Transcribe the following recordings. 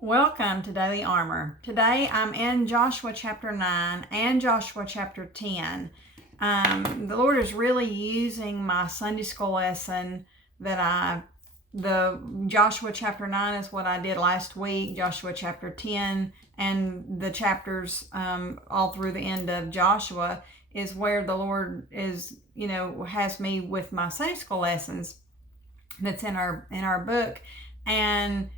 Welcome to Daily Armor. Today I'm in Joshua chapter 9 and Joshua chapter 10. The Lord is really using my Sunday school lesson the Joshua chapter 9 is what I did last week, Joshua chapter 10, and the chapters all through the end of Joshua is where the Lord has me with my Sunday school lessons that's in our book. And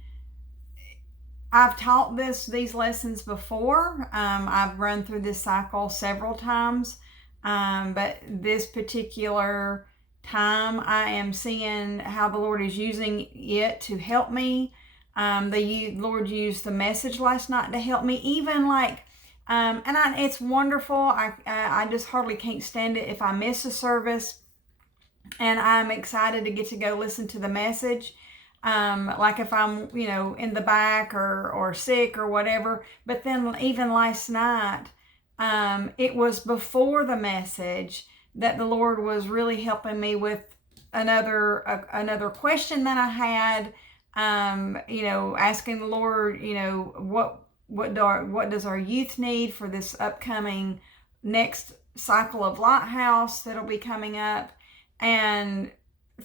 I've taught these lessons before. I've run through this cycle several times, but this particular time I am seeing how the Lord is using it to help me. The Lord used the message last night to help me, even it's wonderful. I just hardly can't stand it if I miss a service, and I'm excited to get to go listen to the message. Like if I'm, in the back or sick or whatever. But then even last night, it was before the message that the Lord was really helping me with another question that I had. Asking the Lord, what does our youth need for this upcoming next cycle of Lighthouse that'll be coming up, and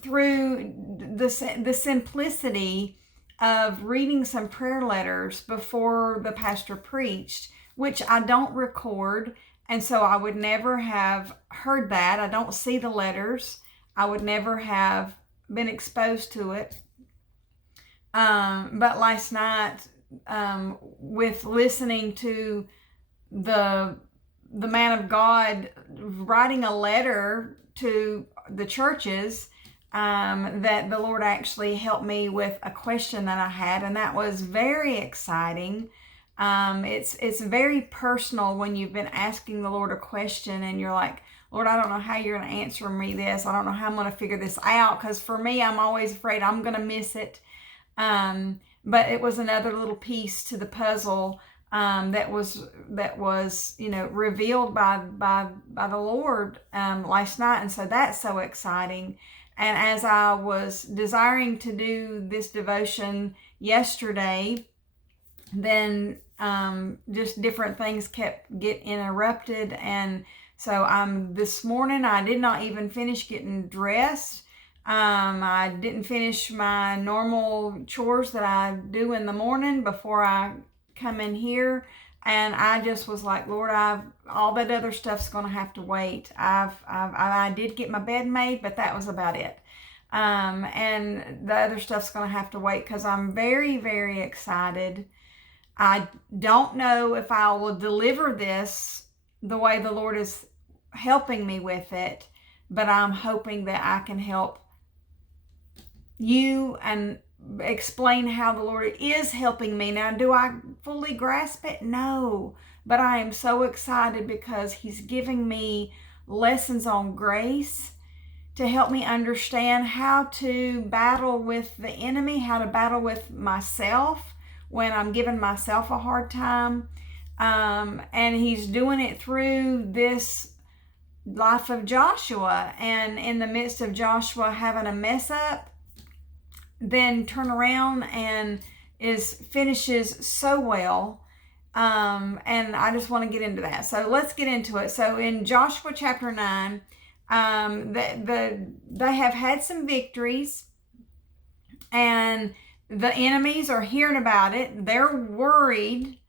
through the simplicity of reading some prayer letters before the pastor preached, which I don't record, and so I would never have heard that. I don't see the letters. I would never have been exposed to it. But last night, with listening to the man of God writing a letter to the churches, that the Lord actually helped me with a question that I had, and that was very exciting. It's very personal when you've been asking the Lord a question and you're like, Lord, I don't know how you're going to answer me this. I don't know how I'm going to figure this out, because for me, I'm always afraid I'm going to miss it. But it was another little piece to the puzzle that was revealed by the Lord last night, and so that's so exciting. And as I was desiring to do this devotion yesterday, then just different things kept getting interrupted. And so this morning I did not even finish getting dressed. I didn't finish my normal chores that I do in the morning before I come in here. And I just was like, Lord, all that other stuff's going to have to wait. I did get my bed made, but that was about it. And the other stuff's going to have to wait, because I'm very, very excited. I don't know if I will deliver this the way the Lord is helping me with it, but I'm hoping that I can help you and explain how the Lord is helping me. Now, do I fully grasp it? No, but I am so excited because He's giving me lessons on grace to help me understand how to battle with the enemy, how to battle with myself when I'm giving myself a hard time. And He's doing it through this life of Joshua. And in the midst of Joshua having a mess up, then turn around and finishes so well. And I just want to get into that. So let's get into it. So in Joshua chapter 9, they have had some victories, and the enemies are hearing about it. They're worried.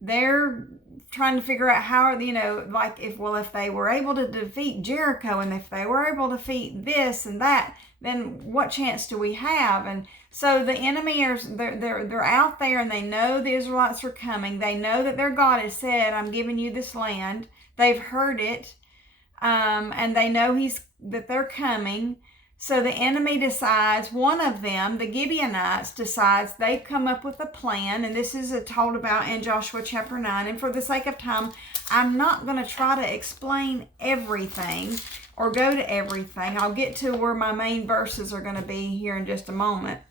They're trying to figure out how, if they were able to defeat Jericho, and if they were able to defeat this and that, then what chance do we have? And so the enemy they're out there, and they know the Israelites are coming. They know that their God has said, I'm giving you this land. They've heard it, and they know that they're coming. So the enemy decides, one of them, the Gibeonites, decides they've come up with a plan, and this is told about in Joshua chapter 9. And for the sake of time, I'm not going to try to explain everything or go to everything. I'll get to where my main verses are going to be here in just a moment.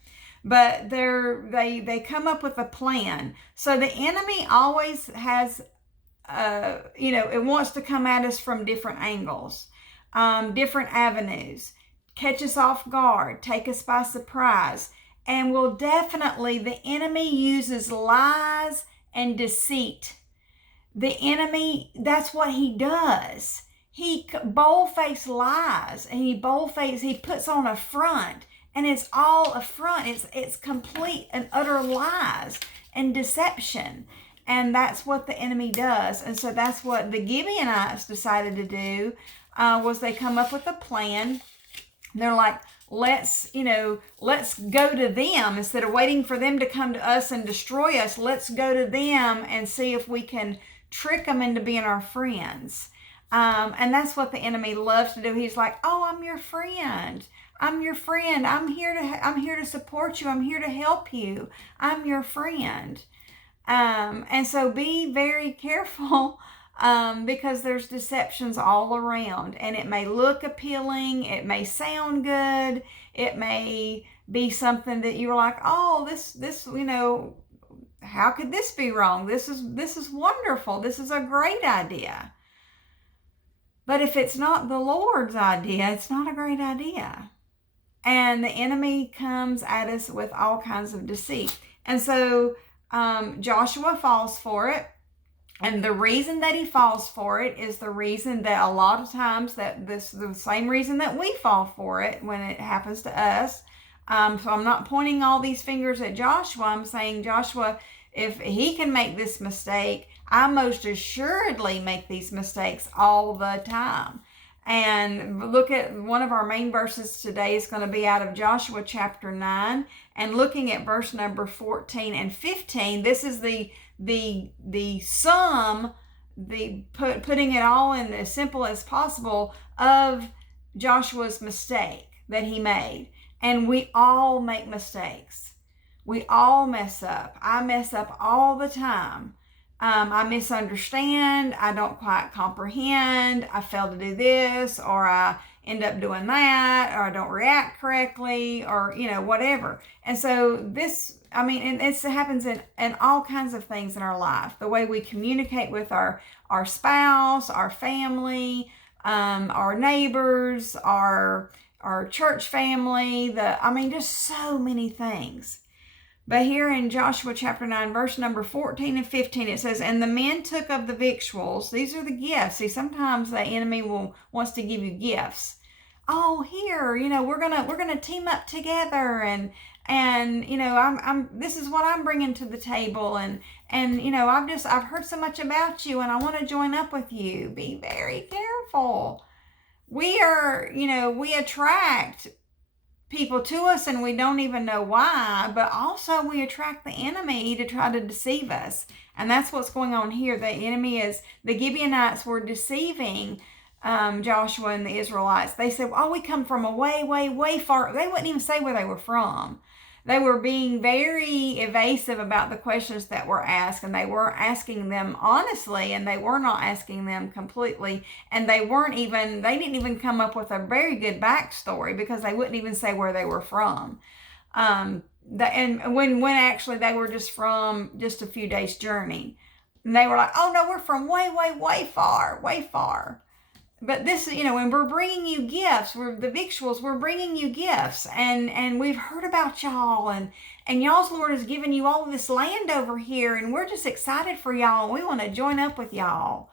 But they come up with a plan. So the enemy always has, it wants to come at us from different angles, different avenues, catch us off guard, take us by surprise. and will definitely, the enemy uses lies and deceit. The enemy, that's what he does. He bold-faced lies, and he puts on a front, and it's all a front. It's complete and utter lies and deception. And that's what the enemy does. And so that's what the Gibeonites decided to do, was they come up with a plan. They're like, let's go to them instead of waiting for them to come to us and destroy us. Let's go to them and see if we can trick them into being our friends. And that's what the enemy loves to do. He's like, oh, I'm your friend. I'm your friend. I'm here to support you. I'm here to help you. I'm your friend. And so be very careful, because there's deceptions all around, and it may look appealing. It may sound good. It may be something that you're like, oh, this, how could this be wrong? This is wonderful. This is a great idea. But if it's not the Lord's idea, it's not a great idea. And the enemy comes at us with all kinds of deceit. And so Joshua falls for it. And the reason that he falls for it is the reason that a lot of times the same reason that we fall for it when it happens to us. So I'm not pointing all these fingers at Joshua. I'm saying, Joshua, if he can make this mistake, I most assuredly make these mistakes all the time. And look at one of our main verses today is going to be out of Joshua chapter 9, and looking at verse number 14 and 15. This is the sum, putting it all in as simple as possible of Joshua's mistake that he made. And we all make mistakes. We all mess up. I mess up all the time. I misunderstand. I don't quite comprehend. I fail to do this, or I end up doing that, or I don't react correctly, or, whatever. And so it happens in all kinds of things in our life. The way we communicate with our spouse, our family, our neighbors, our church family, just so many things. But here in Joshua chapter 9, verse number 14 and 15, it says, and the men took of the victuals. These are the gifts. See, sometimes the enemy wants to give you gifts. Oh, here, we're gonna team up together, and this is what I'm bringing to the table, and I've heard so much about you, and I want to join up with you. Be very careful. We attract people to us, and we don't even know why, but also we attract the enemy to try to deceive us. And that's what's going on here. The Gibeonites were deceiving Joshua and the Israelites. They said, oh, we come from a way, way, way far. They wouldn't even say where they were from. They were being very evasive about the questions that were asked, and they weren't asking them honestly, and they were not asking them completely, and they didn't even come up with a very good backstory, because they wouldn't even say where they were from. And when actually they were just from just a few days' journey. And they were like, oh no, we're from way, way, way far, way far. But this, when we're bringing you gifts, the victuals, we're bringing you gifts, and we've heard about y'all, and y'all's Lord has given you all of this land over here, and we're just excited for y'all, and we want to join up with y'all.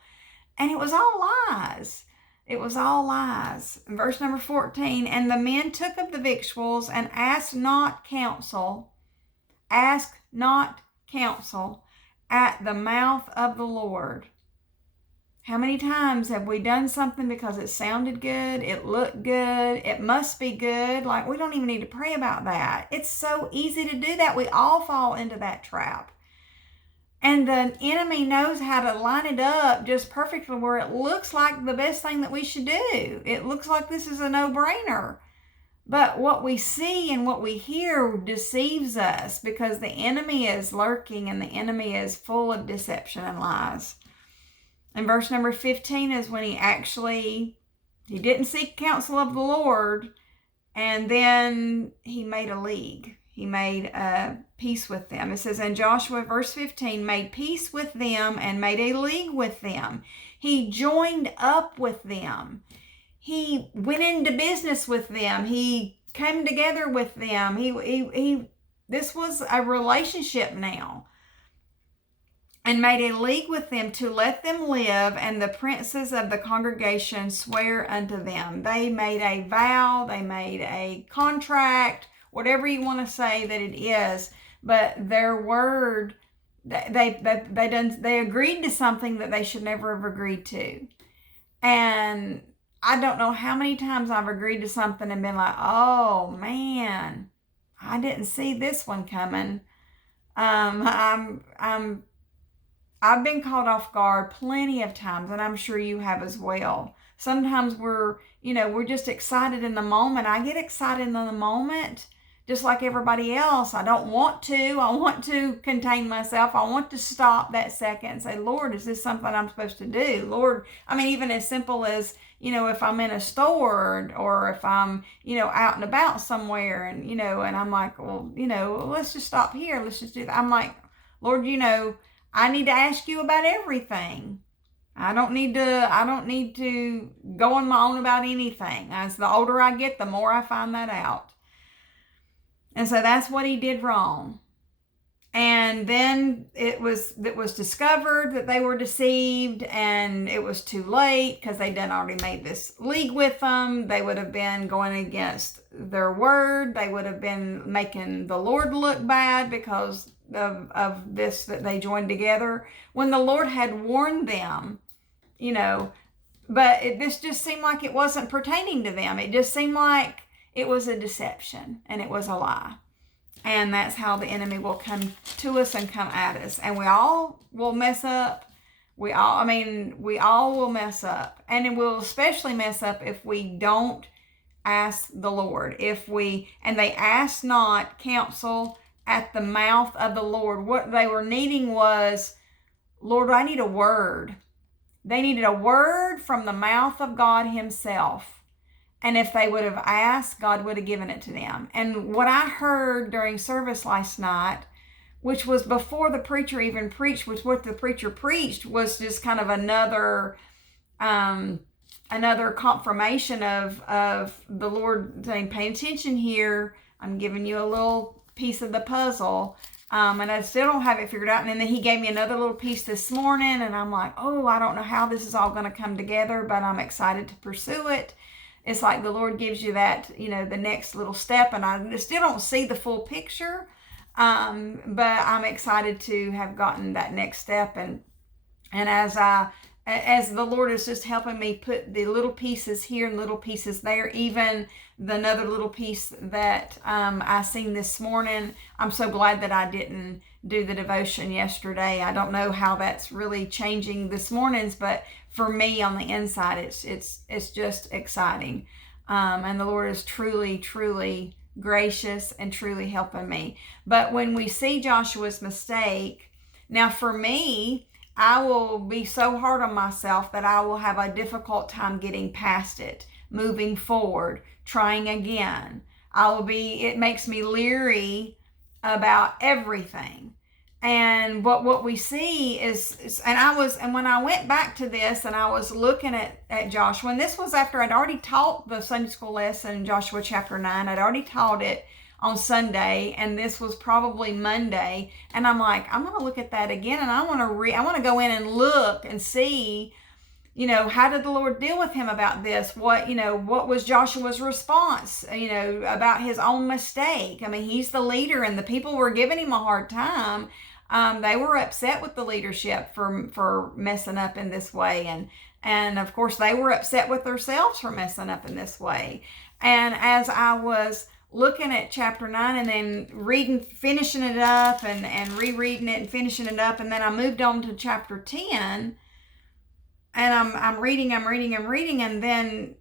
And it was all lies. It was all lies. Verse number 14, and the men took of the victuals and asked not counsel at the mouth of the Lord. How many times have we done something because it sounded good, it looked good, it must be good? Like, we don't even need to pray about that. It's so easy to do that. We all fall into that trap. And the enemy knows how to line it up just perfectly where it looks like the best thing that we should do. It looks like this is a no-brainer. But what we see and what we hear deceives us, because the enemy is lurking, and the enemy is full of deception and lies. And verse number 15 is when he didn't seek counsel of the Lord, and then he made a league. He made a peace with them. It says in Joshua, verse 15, made peace with them and made a league with them. He joined up with them. He went into business with them. He came together with them. He This was a relationship now. And made a league with them to let them live, and the princes of the congregation swear unto them. They made a vow, they made a contract, whatever you want to say that it is, but their word, they agreed to something that they should never have agreed to. And I don't know how many times I've agreed to something and been like, oh man, I didn't see this one coming. I've been caught off guard plenty of times, and I'm sure you have as well. Sometimes we're just excited in the moment. I get excited in the moment, just like everybody else. I don't want to. I want to contain myself. I want to stop that second and say, Lord, is this something I'm supposed to do? Lord, I mean, even as simple as, if I'm in a store or if I'm, out and about somewhere and, and I'm like, well, let's just stop here. Let's just do that. I'm like, Lord, I need to ask you about everything. I don't need to go on my own about anything. As the older I get, the more I find that out. And so that's what he did wrong. And then it was discovered that they were deceived, and it was too late because they done already made this league with them. They would have been going against their word. They would have been making the Lord look bad because of this that they joined together when the Lord had warned them, but this just seemed like it wasn't pertaining to them. It just seemed like it was a deception and it was a lie. And that's how the enemy will come to us and come at us. And we all will mess up. We all will mess up. And it will especially mess up if we don't ask the Lord. And they asked not counsel at the mouth of the Lord. What they were needing was, Lord, I need a word. They needed a word from the mouth of God himself. And if they would have asked, God would have given it to them. And what I heard during service last night, which was before the preacher even preached, was what the preacher preached was just kind of another confirmation of the Lord saying, pay attention here. I'm giving you a little piece of the puzzle. And I still don't have it figured out. And then he gave me another little piece this morning, and I'm like, oh, I don't know how this is all going to come together, but I'm excited to pursue it. It's like the Lord gives you that, the next little step, and I still don't see the full picture, but I'm excited to have gotten that next step. And as the Lord is just helping me put the little pieces here and little pieces there, even another little piece that I seen this morning. I'm so glad that I didn't do the devotion yesterday. I don't know how that's really changing this morning's, but for me on the inside, it's just exciting. And the Lord is truly, truly gracious and truly helping me. But when we see Joshua's mistake, now for me, I will be so hard on myself that I will have a difficult time getting past it, moving forward, trying again. It makes me leery about everything. And what we see is and when I went back to this and I was looking at Joshua, and this was after I'd already taught the Sunday school lesson in Joshua chapter 9. I'd already taught it on Sunday, and this was probably Monday. And I'm like, I'm going to look at that again, and I want to go in and look and see, how did the Lord deal with him about this? What was Joshua's response, about his own mistake? I mean, he's the leader, and the people were giving him a hard time. They were upset with the leadership for messing up in this way. And of course, they were upset with themselves for messing up in this way. And as I was looking at chapter 9 and then finishing it up and rereading it and finishing it up, and then I moved on to chapter 10, and I'm reading, and then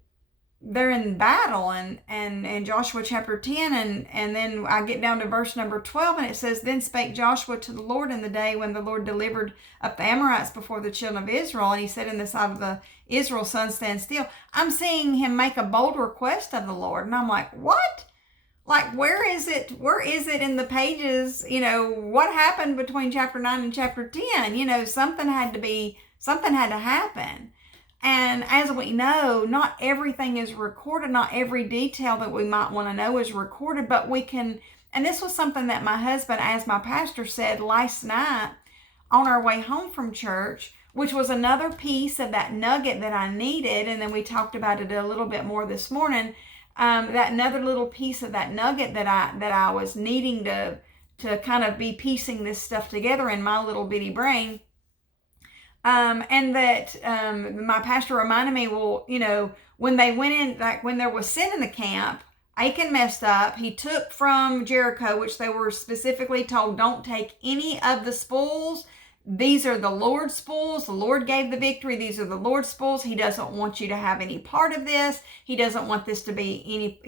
they're in battle and Joshua chapter 10, and then I get down to verse number 12, and it says, then spake Joshua to the Lord in the day when the Lord delivered up the Amorites before the children of Israel, and he said in the sight of the Israel sun, stand still. I'm seeing him make a bold request of the Lord, and I'm like, what? Like, where is it in the pages? What happened between chapter 9 and chapter 10? Something had to happen. And as we know, not everything is recorded. Not every detail that we might want to know is recorded, but we can, And this was something that my husband, as my pastor, said last night on our way home from church, which was another piece of that nugget that I needed. And then we talked about it a little bit more this morning. That another little piece of that nugget that I was needing to kind of be piecing this stuff together in my little bitty brain. And that my pastor reminded me, well, when they went in, like when there was sin in the camp, Achan messed up. He took from Jericho, which they were specifically told, don't take any of the spoils. These are the Lord's spoils. The Lord gave the victory. These are the Lord's spoils. He doesn't want you to have any part of this. He doesn't want this to be any,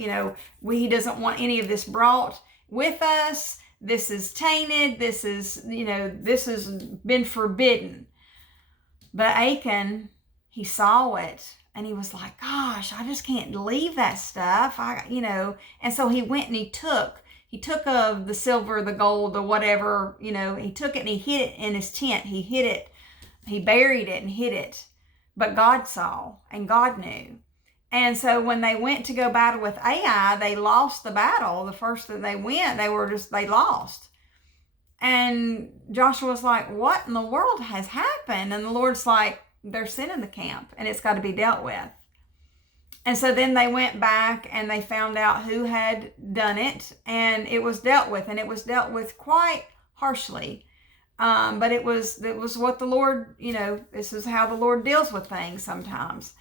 he doesn't want any of this brought with us. This is tainted. This is, this has been forbidden. But Achan, he saw it and he was like, gosh, I just can't leave that stuff. And so he went and he took of the silver, the gold, the whatever, he took it and he hid it in his tent. He hid it. He buried it and hid it. But God saw and God knew. And so when they went to go battle with Ai, they lost the battle. The first that they went, they lost. And Joshua was like, what in the world has happened? And the Lord's like, there's sin in the camp and it's got to be dealt with. And so then they went back and they found out who had done it, and it was dealt with, and it was dealt with quite harshly. But it was what the Lord, this is how the Lord deals with things sometimes.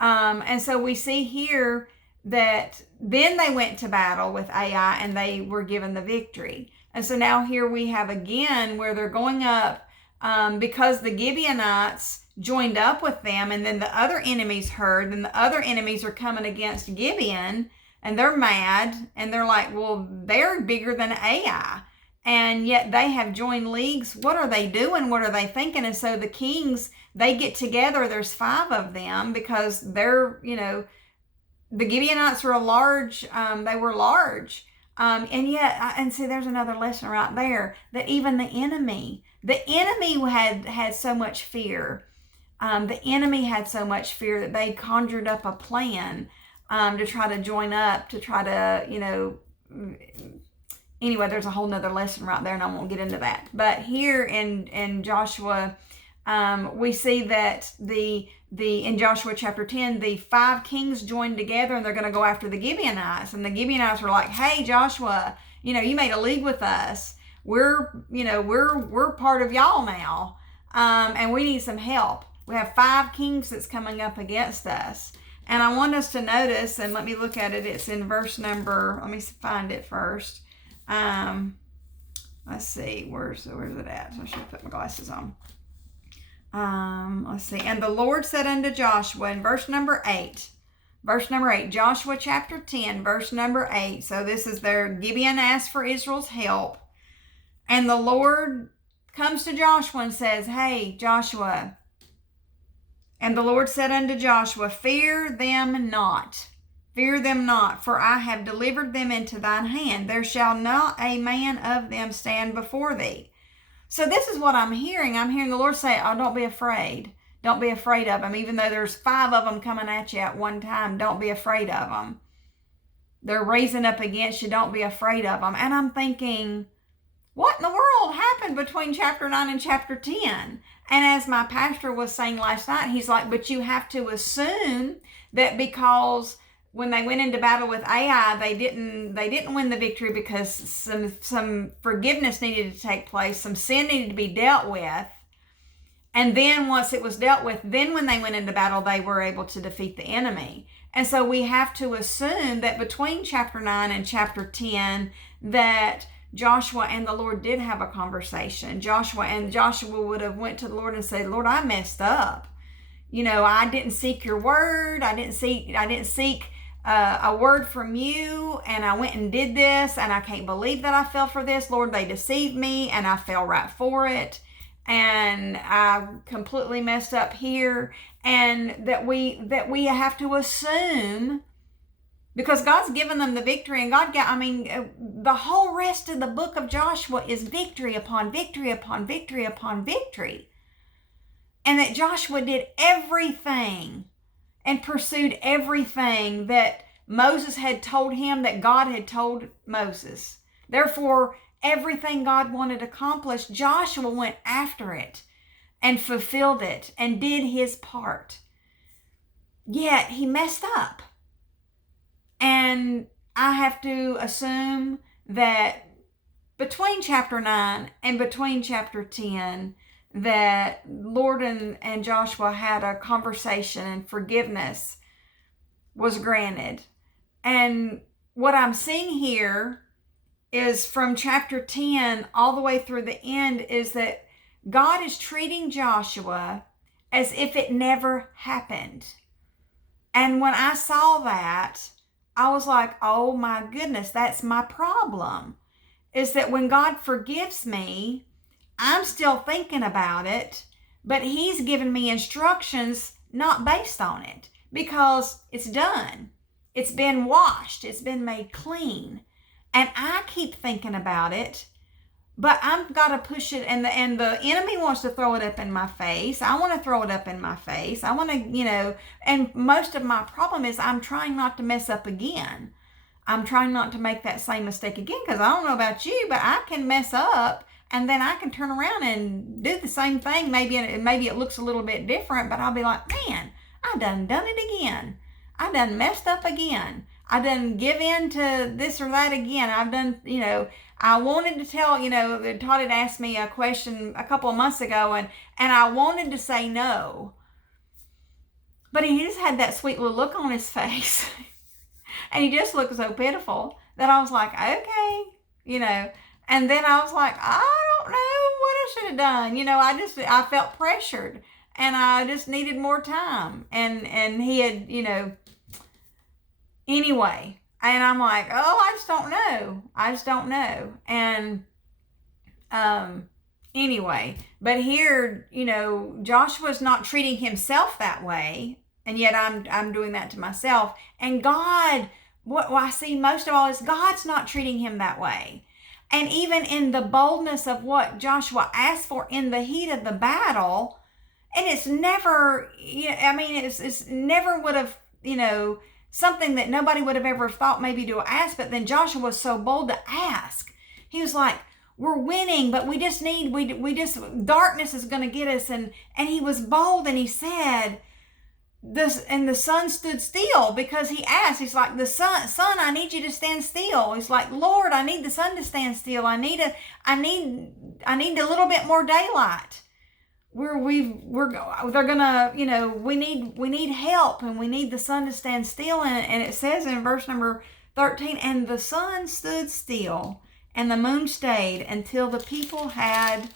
And so we see here that then they went to battle with Ai and they were given the victory. And so now here we have again where they're going up because the Gibeonites joined up with them, and then the other enemies heard, and the other enemies are coming against Gibeon, and they're mad, and they're like, well, they're bigger than Ai, and yet they have joined leagues. What are they doing? What are they thinking? And so the kings, they get together. There's 5 of them because they're, the Gibeonites were large. They were large. And yet, and see, there's another lesson right there, that even the enemy had so much fear. The enemy had so much fear that they conjured up a plan to try to join up, to try to, anyway, there's a whole nother lesson right there and I won't get into that. But here in Joshua, we see that in Joshua chapter 10, the 5 kings joined together and they're going to go after the Gibeonites. And the Gibeonites were like, hey, Joshua, you made a league with us. We're part of y'all now. And we need some help. We have 5 kings that's coming up against us. And I want us to notice, and let me look at it. It's in verse number, let me find it first. Let's see, where's it at? I should put my glasses on. Let's see. And the Lord said unto Joshua in verse number 8, Joshua chapter 10, verse number 8. So this is their Gibeon asked for Israel's help. And the Lord comes to Joshua and says, hey, Joshua. And the Lord said unto Joshua, fear them not, for I have delivered them into thine hand. There shall not a man of them stand before thee. So this is what I'm hearing. I'm hearing the Lord say, oh, don't be afraid. Don't be afraid of them. Even though there's 5 of them coming at you at one time, don't be afraid of them. They're raising up against you. Don't be afraid of them. And I'm thinking, what in the world happened between chapter 9 and chapter 10? And as my pastor was saying last night, he's like, but you have to assume that because when they went into battle with Ai, they didn't win the victory because some forgiveness needed to take place, some sin needed to be dealt with. And then once it was dealt with, then when they went into battle, they were able to defeat the enemy. And so we have to assume that between chapter 9 and chapter 10, that Joshua and the Lord did have a conversation. Joshua would have went to the Lord and said, Lord, I messed up. I didn't seek your word. I didn't seek a word from you, and I went and did this, and I can't believe that I fell for this. Lord, they deceived me, and I fell right for it, and I completely messed up here. And that we have to assume, because God's given them the victory, and the whole rest of the book of Joshua is victory upon victory upon victory upon victory. And that Joshua did everything and pursued everything that Moses had told him, that God had told Moses. Therefore, everything God wanted accomplished, Joshua went after it and fulfilled it and did his part. Yet he messed up. And I have to assume that between chapter 9 and between chapter 10, that Lord and Joshua had a conversation and forgiveness was granted. And what I'm seeing here is from chapter 10 all the way through the end is that God is treating Joshua as if it never happened. And when I saw that, I was like, oh my goodness, that's my problem. Is that when God forgives me, I'm still thinking about it, but he's given me instructions not based on it because it's done. It's been washed. It's been made clean. And I keep thinking about it, but I've got to push it. And the enemy wants to throw it up in my face. I want to throw it up in my face. I want to, and most of my problem is I'm trying not to mess up again. I'm trying not to make that same mistake again because I don't know about you, but I can mess up and then I can turn around and do the same thing. Maybe it looks a little bit different, but I'll be like, man, I done it again. I done messed up again. I done give in to this or that again. I've done, I wanted to tell, Todd had asked me a question a couple of months ago and I wanted to say no. But he just had that sweet little look on his face. And he just looked so pitiful that I was like, okay, And then I was like, I don't know what I should have done. I felt pressured and I just needed more time. And he had, anyway. And I'm like, oh, I just don't know. And anyway, but here, Joshua's not treating himself that way. And yet I'm doing that to myself. And God, what I see most of all is God's not treating him that way. And even in the boldness of what Joshua asked for in the heat of the battle, and it's never, it's never would have, something that nobody would have ever thought maybe to ask, but then Joshua was so bold to ask. He was like, we're winning, but we just darkness is going to get us. And he was bold and he said, the sun stood still because he asked. He's like, the sun, I need you to stand still. He's like, Lord, I need the sun to stand still. I need a little bit more daylight. They're gonna, we need help and we need the sun to stand still. And it says in verse number 13, and the sun stood still and the moon stayed until the people had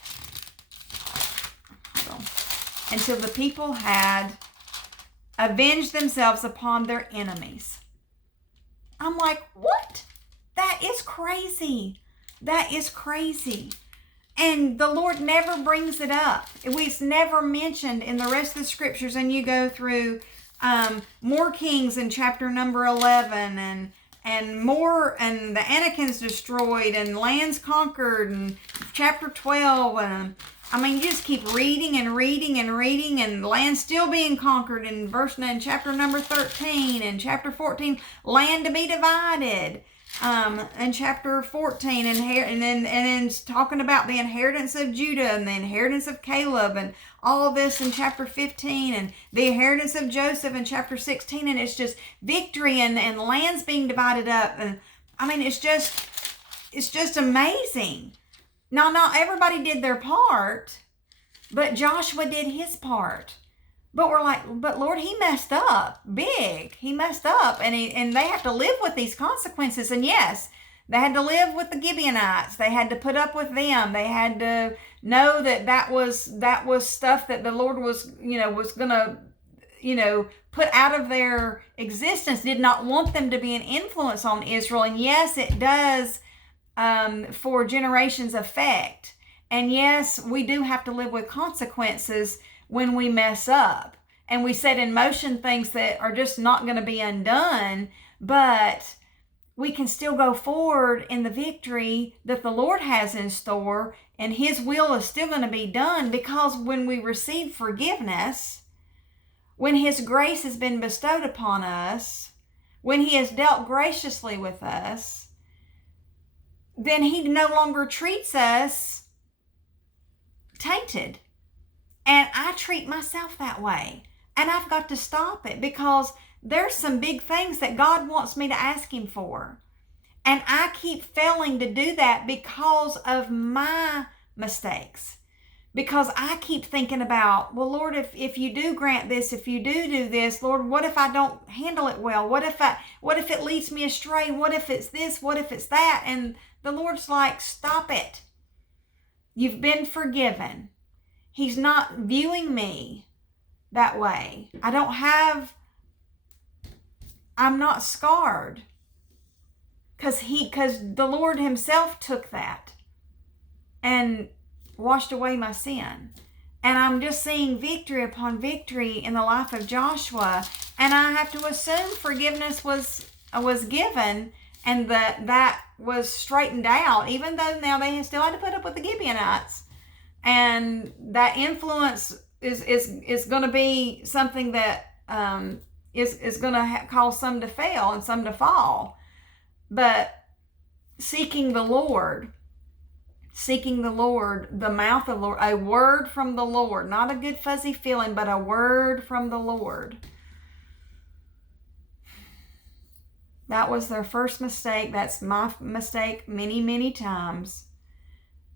avenged themselves upon their enemies. I'm like, what? That is crazy. That is crazy. And the Lord never brings it up. It's never mentioned in the rest of the scriptures. And you go through more kings in chapter number 11 and more, and the Anakin's destroyed and lands conquered, and chapter 12. You just keep reading and reading and reading, and land still being conquered in chapter number 13 and chapter 14, land to be divided. In chapter 14, and then talking about the inheritance of Judah and the inheritance of Caleb and all this in chapter 15, and the inheritance of Joseph in chapter 16, and it's just victory and lands being divided up. And it's just amazing. Now, not everybody did their part, but Joshua did his part. But we're like, but Lord, he messed up big. He messed up, and they have to live with these consequences. And yes, they had to live with the Gibeonites. They had to put up with them. They had to know that was stuff that the Lord was gonna, put out of their existence. Did not want them to be an influence on Israel. And yes, it does for generations effect. And yes, we do have to live with consequences when we mess up and we set in motion things that are just not going to be undone, but we can still go forward in the victory that the Lord has in store, and his will is still going to be done, because when we receive forgiveness, when his grace has been bestowed upon us, when he has dealt graciously with us, then he no longer treats us tainted. And I treat myself that way. And I've got to stop it, because there's some big things that God wants me to ask him for. And I keep failing to do that because of my mistakes. Because I keep thinking about, well, Lord, if you do grant this, if you do this, Lord, what if I don't handle it well? What if it leads me astray? What if it's this? What if it's that? And the Lord's like, stop it. You've been forgiven. He's not viewing me that way. I'm not scarred. Because the Lord himself took that and washed away my sin. And I'm just seeing victory upon victory in the life of Joshua. And I have to assume forgiveness was given, and that was straightened out, even though now they still had to put up with the Gibeonites. And that influence is going to be something that is going to cause some to fail and some to fall. But seeking the Lord, the mouth of the Lord, a word from the Lord, not a good fuzzy feeling, but a word from the Lord. That was their first mistake. That's my mistake many, many times.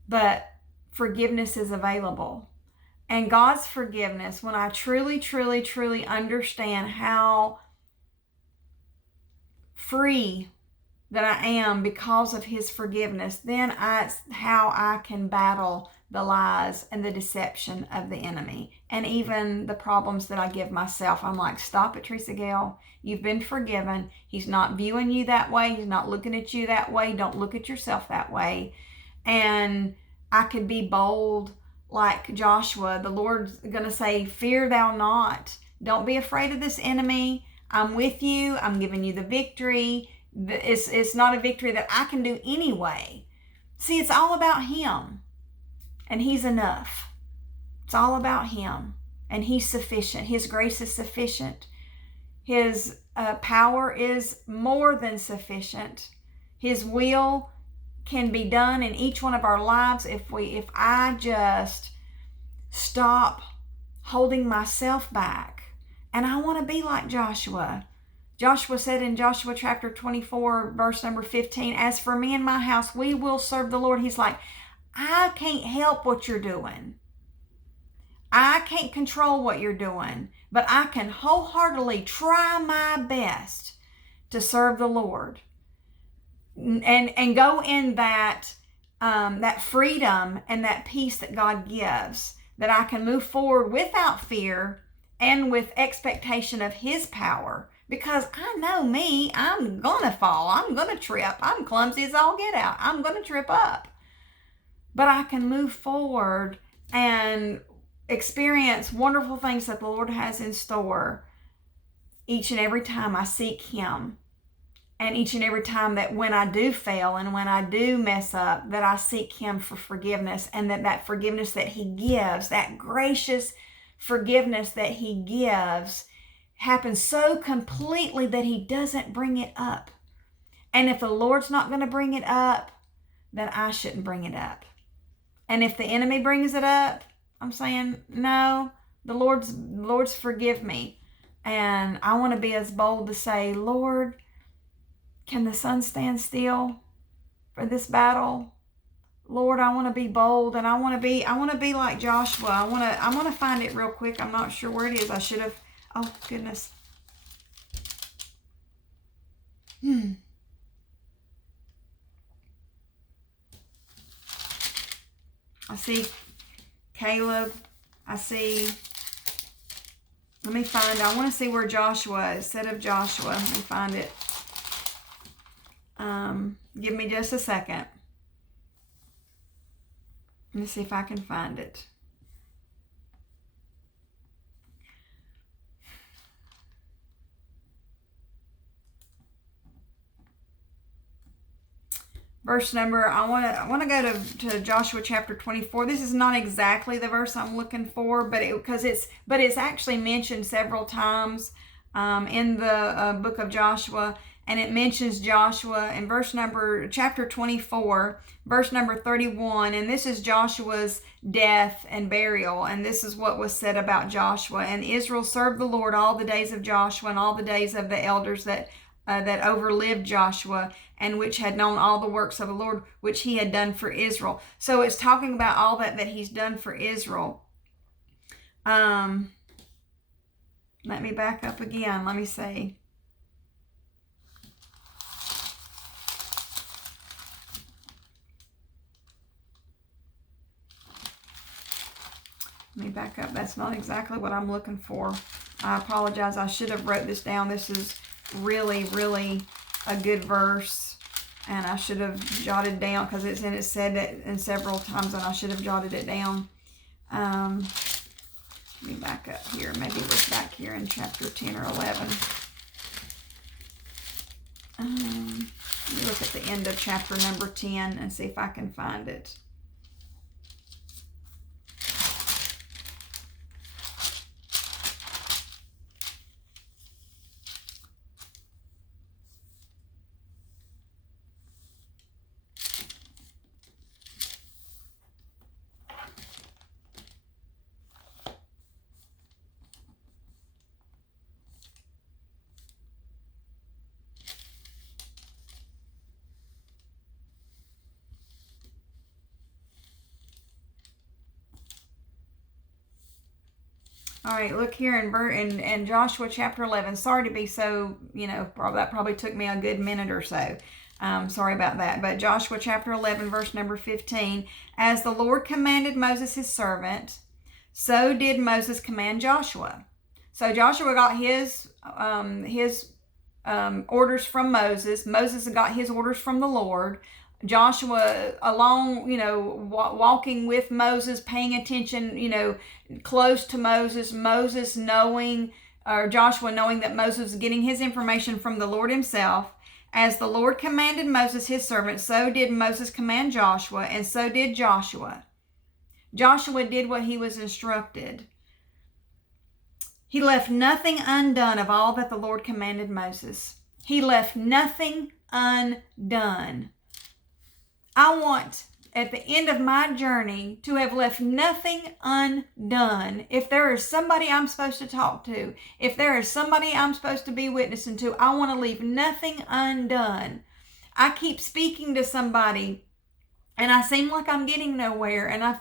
But forgiveness is available. And God's forgiveness, when I truly, truly, truly understand how free that I am because of his forgiveness, then it's how I can battle the lies and the deception of the enemy, and even the problems that I give myself. I'm like, stop it, Teresa Gale. You've been forgiven. He's not viewing you that way. He's not looking at you that way. Don't look at yourself that way. And I could be bold like Joshua. The Lord's going to say, fear thou not. Don't be afraid of this enemy. I'm with you. I'm giving you the victory. It's not a victory that I can do anyway. See, it's all about him. And he's enough. It's all about him. And he's sufficient. His grace is sufficient. His power is more than sufficient. His will can be done in each one of our lives if I just stop holding myself back. And I want to be like Joshua. Joshua said in Joshua chapter 24, verse number 15, as for me and my house, we will serve the Lord. He's like, I can't help what you're doing. I can't control what you're doing, but I can wholeheartedly try my best to serve the Lord and go in that freedom and that peace that God gives, that I can move forward without fear and with expectation of his power. Because I know me, I'm going to fall. I'm going to trip. I'm clumsy as all get out. I'm going to trip up. But I can move forward and experience wonderful things that the Lord has in store each and every time I seek him. And each and every time that when I do fail and when I do mess up, that I seek him for forgiveness, and that forgiveness that he gives, that gracious forgiveness that he gives, happens so completely that he doesn't bring it up. And if the Lord's not going to bring it up, then I shouldn't bring it up. And if the enemy brings it up, I'm saying, no, the Lord's forgive me. And I want to be as bold to say, Lord, can the sun stand still for this battle? Lord, I want to be bold, and I want to be like Joshua. I want to find it real quick. I'm not sure where it is. I should have. Oh, goodness. I see Caleb. I see. Let me find. I want to see where Joshua is. Instead of Joshua, let me find it. Give me just a second. Let me see if I can find it. Verse number, I want to go to Joshua chapter 24. This is not exactly the verse I'm looking for, but it's actually mentioned several times in the book of Joshua. and it mentions Joshua in chapter 24, verse number 31, and this is Joshua's death and burial, and this is what was said about Joshua. And Israel served the Lord all the days of Joshua and all the days of the elders that overlived Joshua, and which had known all the works of the Lord which he had done for Israel. So it's talking about all that he's done for Israel. Let me back up again. Let me see. Let me back up. That's not exactly what I'm looking for. I apologize. I should have wrote this down. This is really, really a good verse. And I should have jotted down because it said that in several times, and I should have jotted it down. Let me back up here. Maybe it was back here in chapter 10 or 11. Let me look at the end of chapter number 10 and see if I can find it. All right, look here in Joshua chapter 11. Sorry to be so, that probably took me a good minute or so. Sorry about that. But Joshua chapter 11, verse number 15. As the Lord commanded Moses his servant, so did Moses command Joshua. So Joshua got his orders from Moses. Moses got his orders from the Lord. Joshua, along, walking with Moses, paying attention, close to Moses, Joshua knowing that Moses was getting his information from the Lord himself. As the Lord commanded Moses his servant, so did Moses command Joshua, and so did Joshua. Joshua did what he was instructed. He left nothing undone of all that the Lord commanded Moses. He left nothing undone. I want, at the end of my journey, to have left nothing undone. If there is somebody I'm supposed to talk to, if there is somebody I'm supposed to be witnessing to, I want to leave nothing undone. I keep speaking to somebody, and I seem like I'm getting nowhere, and I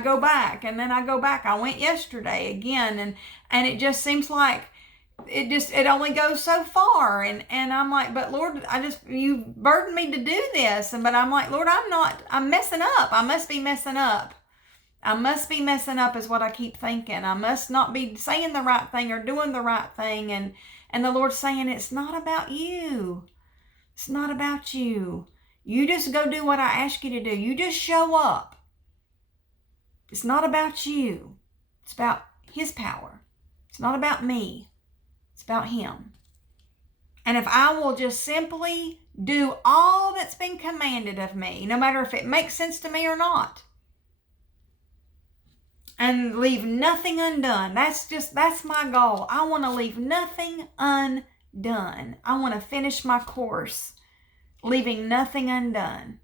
go back, and then I go back. I went yesterday again, and it just seems like it only goes so far, and I'm like, but Lord, you burdened me to do this, but I'm like, Lord, I'm messing up. I must be messing up. I must be messing up is what I keep thinking. I must not be saying the right thing or doing the right thing, and the Lord's saying, it's not about you. It's not about you. You just go do what I ask you to do. You just show up. It's not about you. It's about his power. It's not about me. It's about him. And if I will just simply do all that's been commanded of me, no matter if it makes sense to me or not, and leave nothing undone, that's my goal. I want to leave nothing undone. I want to finish my course, leaving nothing undone.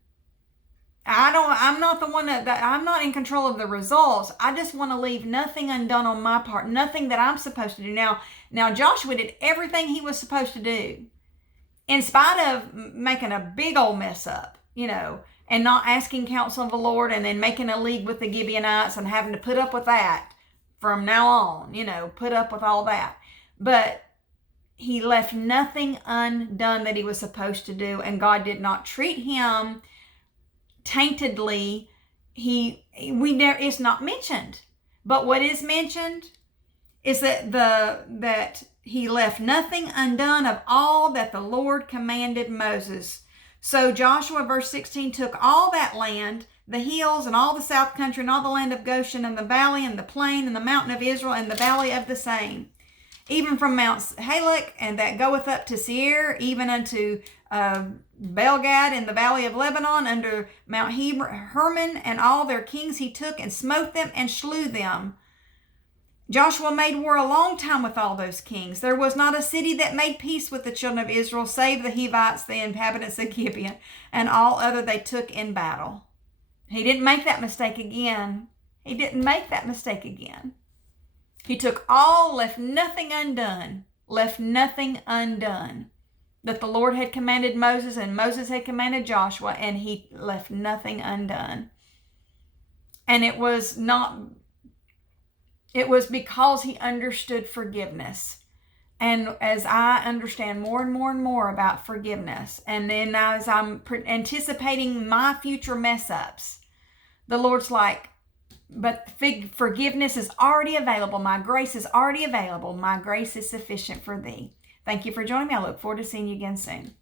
I'm not the one I'm not in control of the results. I just want to leave nothing undone on my part, nothing that I'm supposed to do. Now Joshua did everything he was supposed to do, in spite of making a big old mess up, and not asking counsel of the Lord, and then making a league with the Gibeonites and having to put up with that from now on, put up with all that. But he left nothing undone that he was supposed to do, and God did not treat him taintedly. It's not mentioned, but what is mentioned is that he left nothing undone of all that the Lord commanded Moses. So Joshua, verse 16, took all that land, the hills and all the south country and all the land of Goshen and the valley and the plain and the mountain of Israel and the valley of the same, even from Mount Halak and that goeth up to Seir, even unto Belgad in the valley of Lebanon, under Mount Hermon, and all their kings he took and smote them and slew them. Joshua made war a long time with all those kings. There was not a city that made peace with the children of Israel, save the Hivites, the inhabitants of Gibeon, and all other they took in battle. He didn't make that mistake again. He didn't make that mistake again. He took all, left nothing undone. Left nothing undone. That the Lord had commanded Moses and Moses had commanded Joshua, and he left nothing undone. And it was because he understood forgiveness. And as I understand more and more and more about forgiveness, and then as I'm anticipating my future mess ups, the Lord's like, but forgiveness is already available. My grace is already available. My grace is sufficient for thee. Thank you for joining me. I look forward to seeing you again soon.